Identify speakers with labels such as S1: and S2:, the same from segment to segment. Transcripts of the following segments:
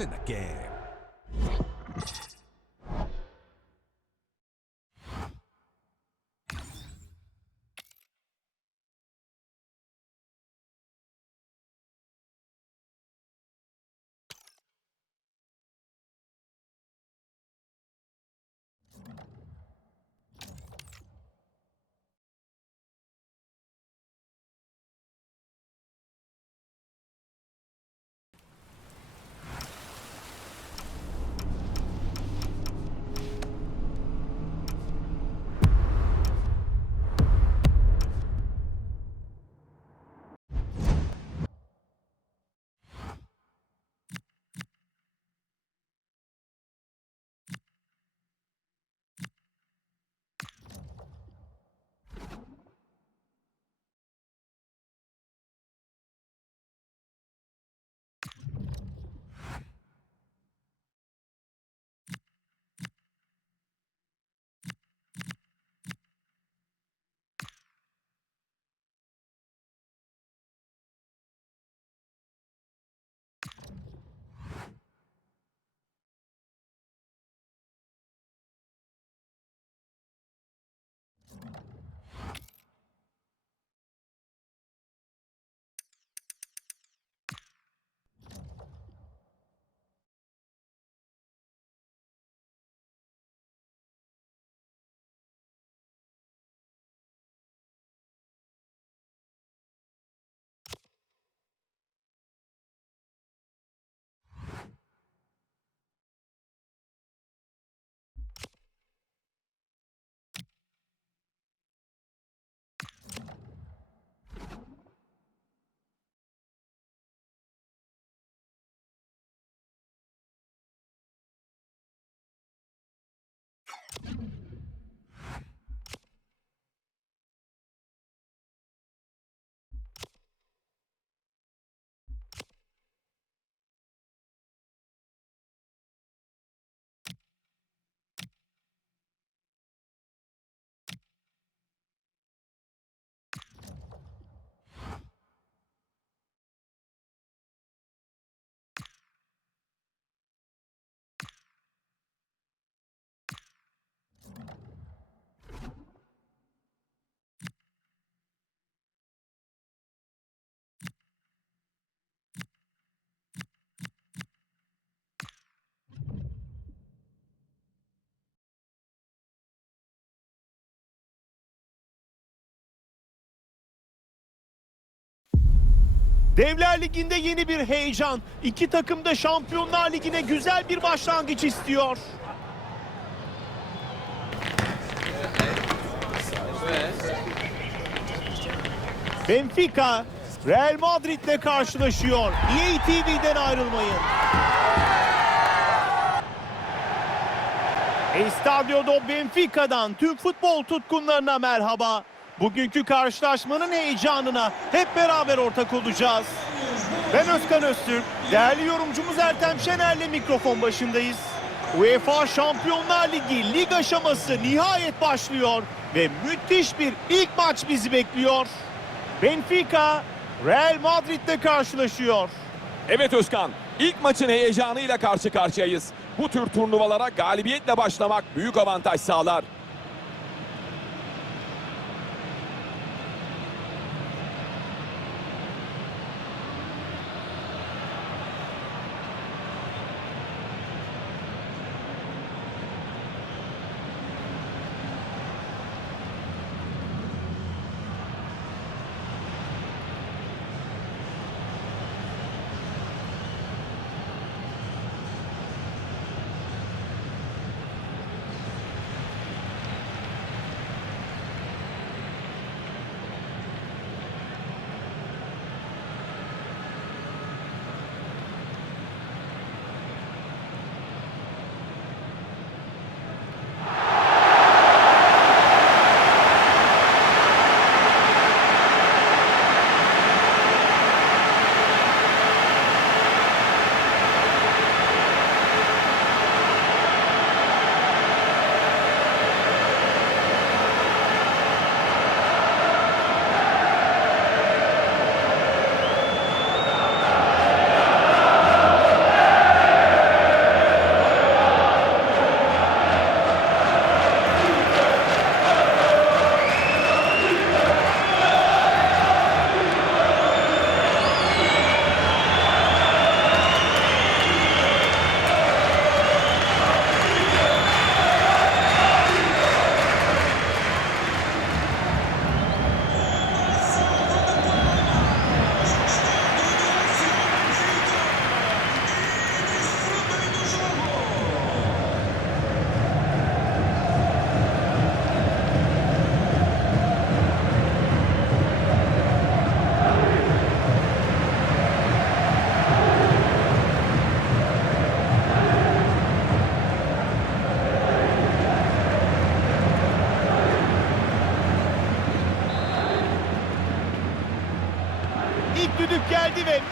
S1: In the game.
S2: Devler Ligi'nde yeni bir heyecan. İki takım da Şampiyonlar Ligi'ne güzel bir başlangıç istiyor. Benfica Real Madrid'le karşılaşıyor. EA TV'den ayrılmayın. Estadio Benfica'dan tüm futbol tutkunlarına merhaba. Bugünkü karşılaşmanın heyecanına hep beraber ortak olacağız. Ben Özkan Öztürk, değerli yorumcumuz Ertem Şener'le mikrofon başındayız. UEFA Şampiyonlar Ligi lig aşaması nihayet başlıyor ve müthiş bir ilk maç bizi bekliyor. Benfica Real Madrid'le karşılaşıyor.
S3: Evet Özkan, ilk maçın heyecanıyla karşı karşıyayız. Bu tür turnuvalara galibiyetle başlamak büyük avantaj sağlar.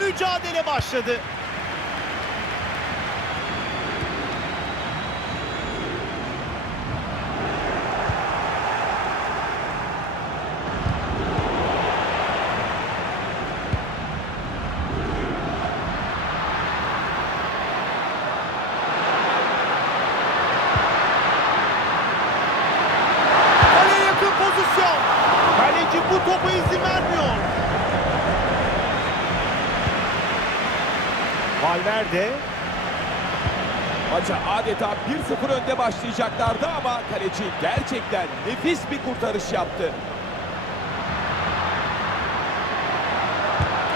S2: Mücadele başladı. Kaleye yakın pozisyon. Kaleci bu topa izin vermiyor. Valverde
S3: Maça adeta 1-0 önde başlayacaklardı ama kaleci gerçekten nefis bir kurtarış yaptı.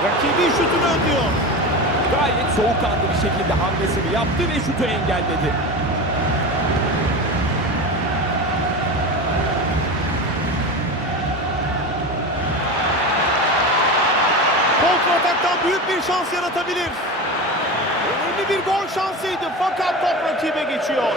S2: rakibi şutunu önlüyor.
S3: Gayet soğukkanlı bir şekilde hamlesini yaptı ve şutu engelledi.
S2: Kontrataktan büyük bir şans yaratabilir. Şansıydı fakat top rakibe geçiyor.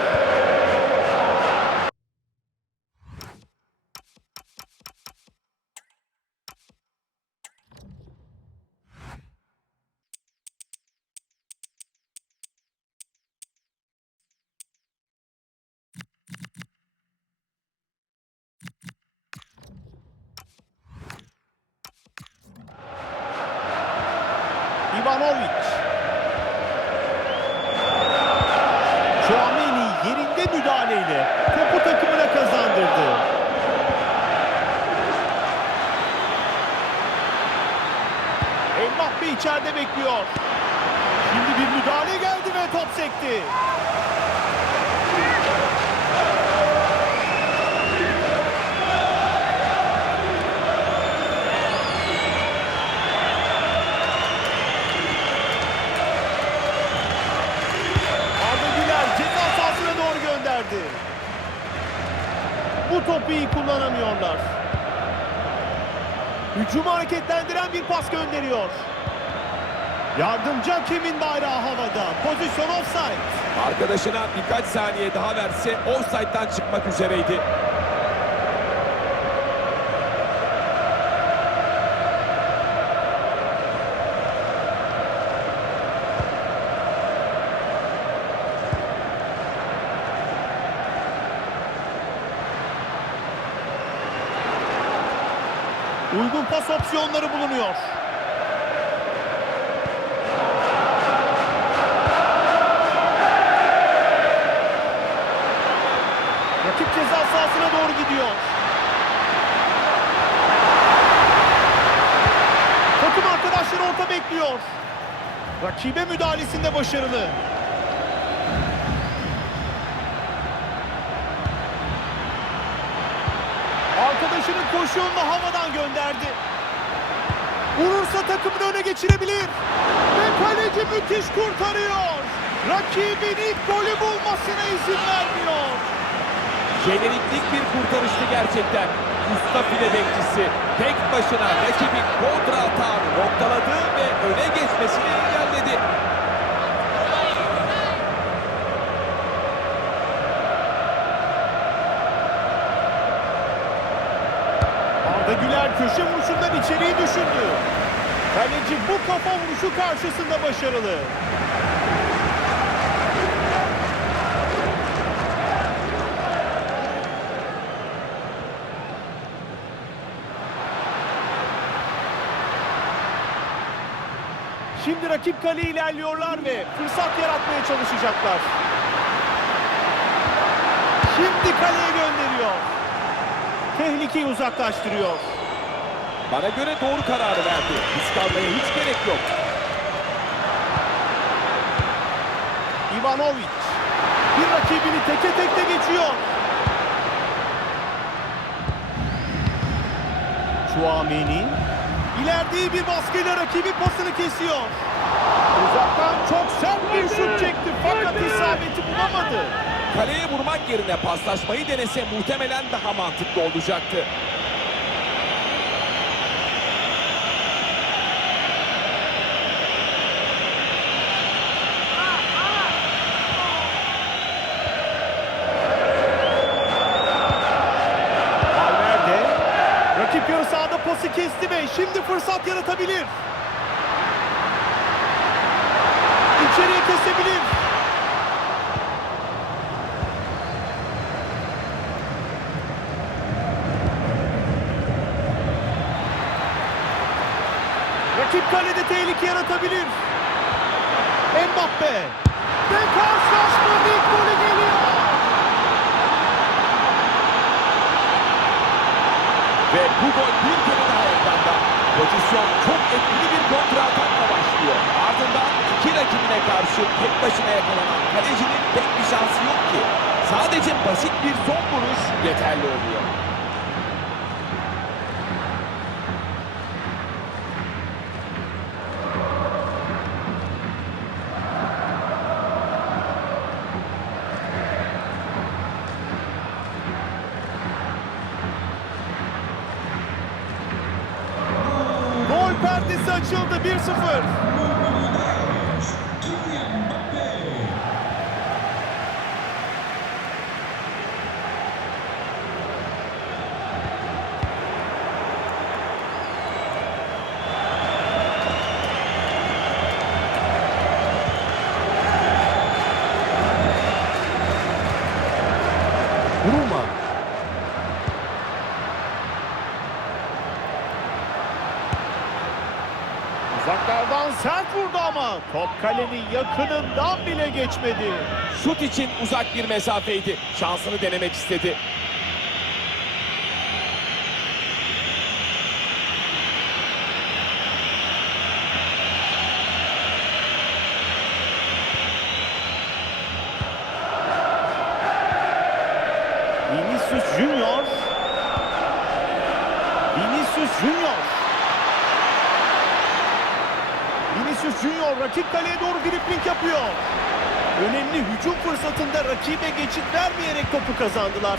S2: Ivanovic. Chouameni yerinde müdahaleyle topu takımına kazandırdı. Mbappe içeride bekliyor. Şimdi bir müdahale geldi ve top sekti. Arda Güler ceza sahasına doğru gönderdi. Bu topu iyi kullanamıyorlar. Hücumu bir pas gönderiyor. Yardımcı hakemin bayrağı havada. Pozisyon offside.
S3: Arkadaşına birkaç saniye daha verse offside'dan çıkmak üzereydi.
S2: Uygun pas opsiyonları bulunuyor. Rakip ceza sahasına doğru gidiyor. Takım arkadaşları orta bekliyor. Rakibe müdahalesinde başarılı. Arkadaşının koşu yolunu havadan gönderdi. Vurursa takımını öne geçirebilir. Ve kaleci müthiş kurtarıyor. Rakibin ilk golü bulmasına izin vermiyor.
S3: Jeneriklik bir kurtarıştı gerçekten. Usta file bekçisi tek başına rakibin kontra atağını noktaladı ve öne geçmesini engelledi.
S2: Arda Güler köşe vuruşundan içeriği düşündü. Kaleci bu kafa vuruşu karşısında başarılı. Şimdi rakip kale ilerliyorlar ve fırsat yaratmaya çalışacaklar. Şimdi kaleye gönderiyor. Tehlikeyi uzaklaştırıyor.
S3: Bana göre doğru kararı verdi. Risk almaya hiç gerek yok.
S2: Ivanovic bir rakibini teke tekte geçiyor. Chouameni ileride iyi bir baskıyla rakibi pasını kesiyor. Uzaktan çok sert bir şut çekti fakat isabeti bulamadı.
S3: Kaleye vurmak yerine paslaşmayı denese muhtemelen daha mantıklı olacaktı.
S2: Valverde rakip yarı sahada pası kesti ve şimdi fırsat yaratabilir. içeriye kesebilir. Rakip kalede tehlike yaratabilir. Mbappe. Ve karşılaşmanın ilk golü geliyor.
S3: Ve bu gol bir kere daha ekranda. Pozisyon çok etkili bir kontra atakla başlıyor. Ardından iki rakibine karşı tek başına yakalanan kalecinin pek bir şansı yok ki. Sadece basit bir son vuruş yeterli oluyor.
S2: Gol perdesi açıldı 1-0. Buruma. Uzaklardan sert vurdu ama top kalenin yakınından bile geçmedi.
S3: Şut için uzak bir mesafeydi. Şansını denemek istedi.
S2: Vinicius Junior. Vinicius Junior. Vinicius Junior rakip kaleye doğru dribling yapıyor. Önemli hücum fırsatında rakibe geçit vermeyerek topu kazandılar.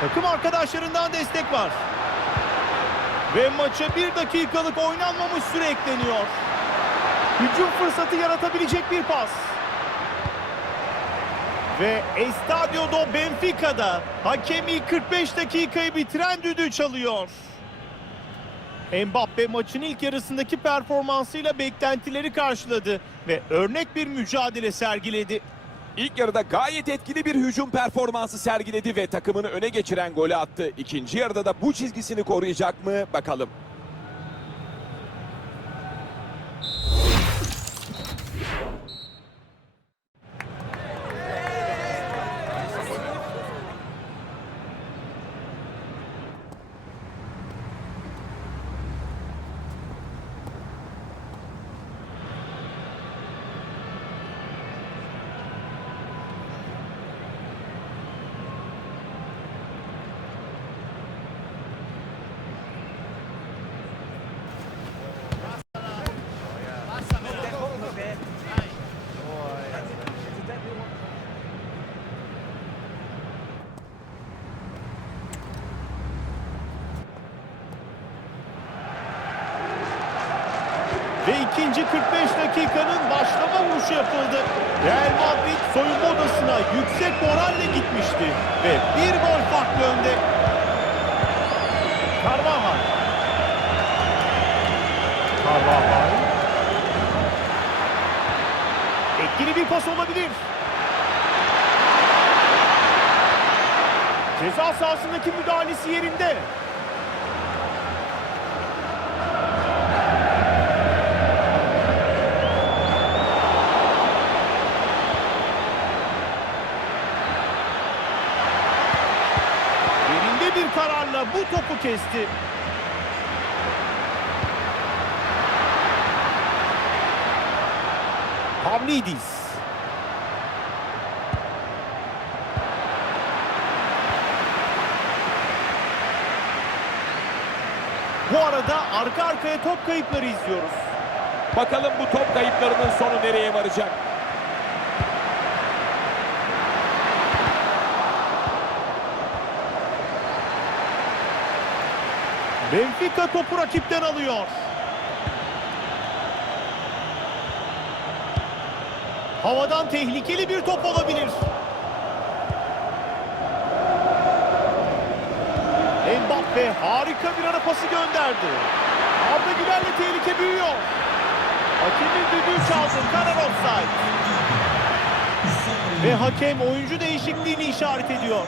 S2: Takım arkadaşlarından destek var. Ve maça bir dakikalık oynanmamış süre ekleniyor. Hücum fırsatı yaratabilecek bir pas. Ve Estadio do Benfica'da hakemi 45 dakikayı bitiren düdüğü çalıyor. Mbappe maçın ilk yarısındaki performansıyla beklentileri karşıladı ve örnek bir mücadele sergiledi.
S3: İlk yarıda gayet etkili bir hücum performansı sergiledi ve takımını öne geçiren golü attı. İkinci yarıda da bu çizgisini koruyacak mı bakalım.
S2: İkinci 45 dakikanın başlama vuruşu yapıldı. Real Madrid soyunma odasına yüksek moralle gitmişti. Ve bir gol farklı önde. Carvajal. Carvajal. Etkili bir pas olabilir. Ceza sahasındaki müdahalesi yerinde. Kararla bu topu kesti. Pavlidis. Bu arada arka arkaya top kayıpları izliyoruz.
S3: Bakalım bu top kayıplarının sonu nereye varacak?
S2: Benfica topu rakipten alıyor. Havadan tehlikeli bir top olabilir. Mbappe harika bir ara pası gönderdi. Arda Güler'le tehlike büyüyor. Hakemin düdüğü çaldı. Karar offside. Ve hakem oyuncu değişikliğini işaret ediyor.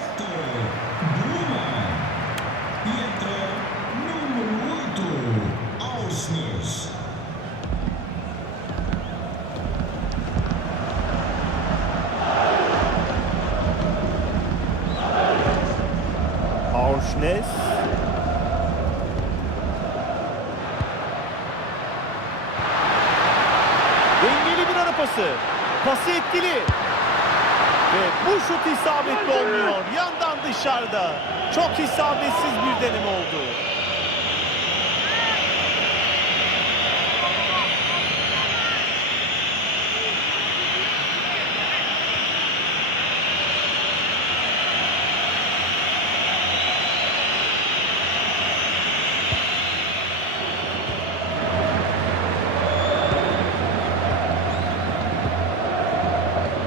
S2: Aursnes. Dengeli bir ara pası. Pası etkili. Ve bu şut isabetli olmuyor. Yandan dışarıda. Çok isabetsiz bir deneme oldu.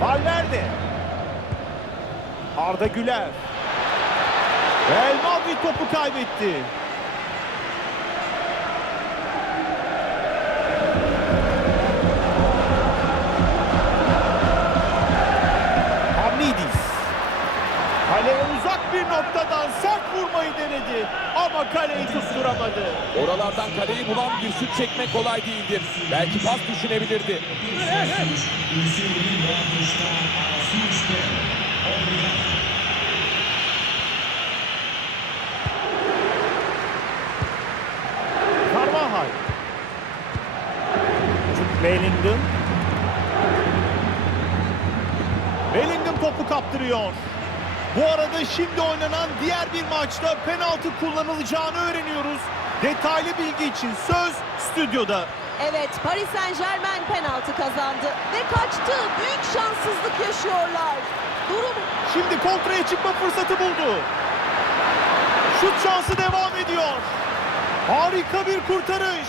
S2: Valverde. Arda Güler. Real Madrid topu kaybetti. Hamidis. Kaleye uzak bir noktadan sert vurmayı denedi ama kaleyi tutturamadı.
S3: Oralardan kaleyi bulan bir şut çekmek kolay değildir. Belki pas düşünebilirdi.
S2: Bellingham. Bellingham topu kaptırıyor. Bu arada şimdi oynanan diğer bir maçta penaltı kullanılacağını öğreniyoruz. Detaylı bilgi için söz stüdyoda.
S4: Evet, Paris Saint Germain penaltı kazandı ve kaçtı. Büyük şanssızlık yaşıyorlar. Durum
S2: Şimdi kontraya çıkma fırsatı buldu. Şut şansı devam ediyor. Harika bir kurtarış.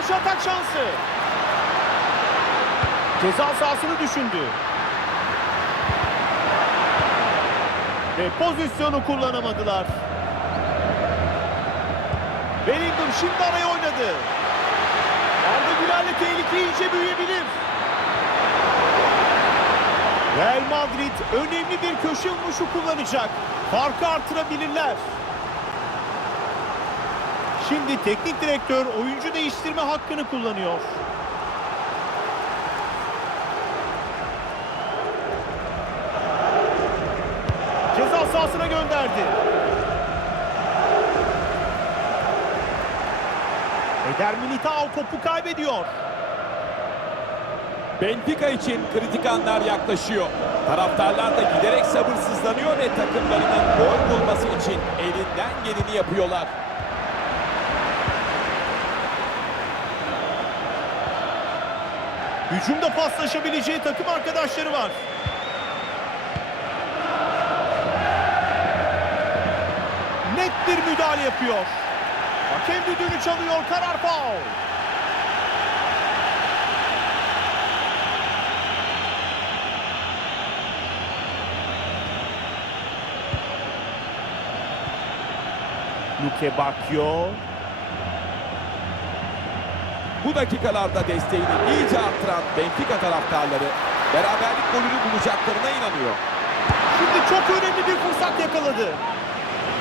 S2: Karşı atak şansı. Ceza sahasını düşündü. Ve pozisyonu kullanamadılar. Bellingham şimdi araya oynadı. Arda Güler'le tehlike iyice büyüyebilir. Real Madrid önemli bir köşe vuruşu kullanacak. Farkı artırabilirler. Şimdi teknik direktör oyuncu değiştirme hakkını kullanıyor. Ceza sahasına gönderdi. Eder Militao topu kaybediyor.
S3: Benfica için kritik anlar yaklaşıyor. Taraftarlar da giderek sabırsızlanıyor ve takımlarının gol bulması için elinden geleni yapıyorlar.
S2: Hücumda paslaşabileceği takım arkadaşları var. Net bir müdahale yapıyor. Hakem düdüğünü çalıyor. Karar faul. Luke Bacchio.
S3: Bu dakikalarda desteğini iyice arttıran Benfica taraftarları beraberlik golünü bulacaklarına inanıyor.
S2: Şimdi çok önemli bir fırsat yakaladı.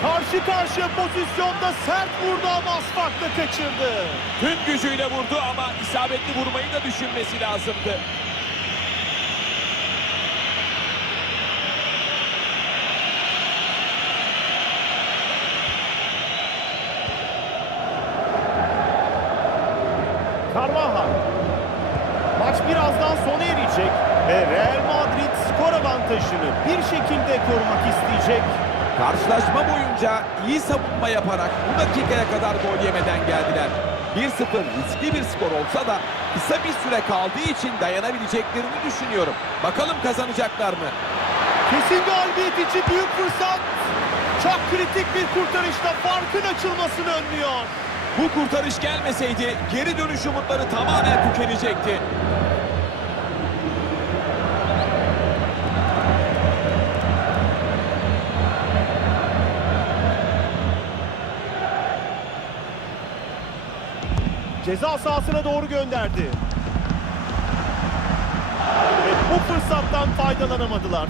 S2: Karşı karşıya pozisyonda sert vurdu ama az farkla kaçırdı.
S3: Tüm gücüyle vurdu ama isabetli vurmayı da düşünmesi lazımdı.
S2: Carvajal. Maç birazdan sona erecek ve Real Madrid skor avantajını bir şekilde korumak isteyecek.
S3: Karşılaşma boyunca iyi savunma yaparak bu dakikaya kadar gol yemeden geldiler. 1-0 riskli bir skor olsa da kısa bir süre kaldığı için dayanabileceklerini düşünüyorum. Bakalım kazanacaklar mı?
S2: Kesin galibiyet için büyük fırsat. Çok kritik bir kurtarışla farkın açılmasını önlüyor.
S3: Bu kurtarış gelmeseydi geri dönüş umutları tamamen tükenecekti.
S2: Ceza sahasına doğru gönderdi. Ve bu fırsattan faydalanamadılar.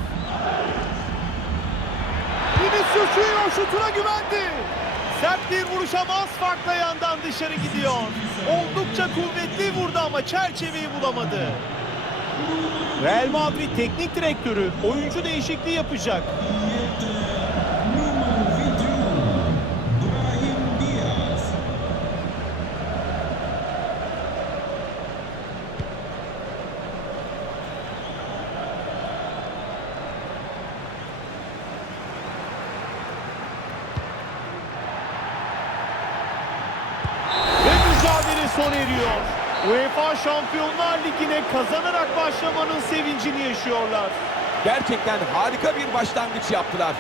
S2: Vinicius Junior şutuna güvendi. Sert bir vuruş ama az farkla yandan dışarı gidiyor. Oldukça kuvvetli vurdu ama çerçeveyi bulamadı. Real Madrid teknik direktörü oyuncu değişikliği yapacak. Sona eriyor. UEFA Şampiyonlar Ligi'ne kazanarak başlamanın sevincini yaşıyorlar.
S3: Gerçekten harika bir başlangıç yaptılar.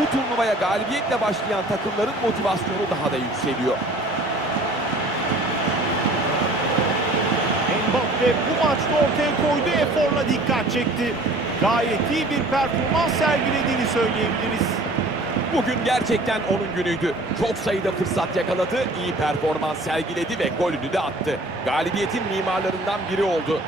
S3: Bu turnuvaya galibiyetle başlayan takımların motivasyonu daha da yükseliyor.
S2: Mbappe bu maçta ortaya koyduğu eforla dikkat çekti. Gayet iyi bir performans sergilediğini söyleyebiliriz.
S3: Bugün gerçekten onun günüydü. Çok sayıda fırsat yakaladı, iyi performans sergiledi ve golünü de attı. Galibiyetin mimarlarından biri oldu.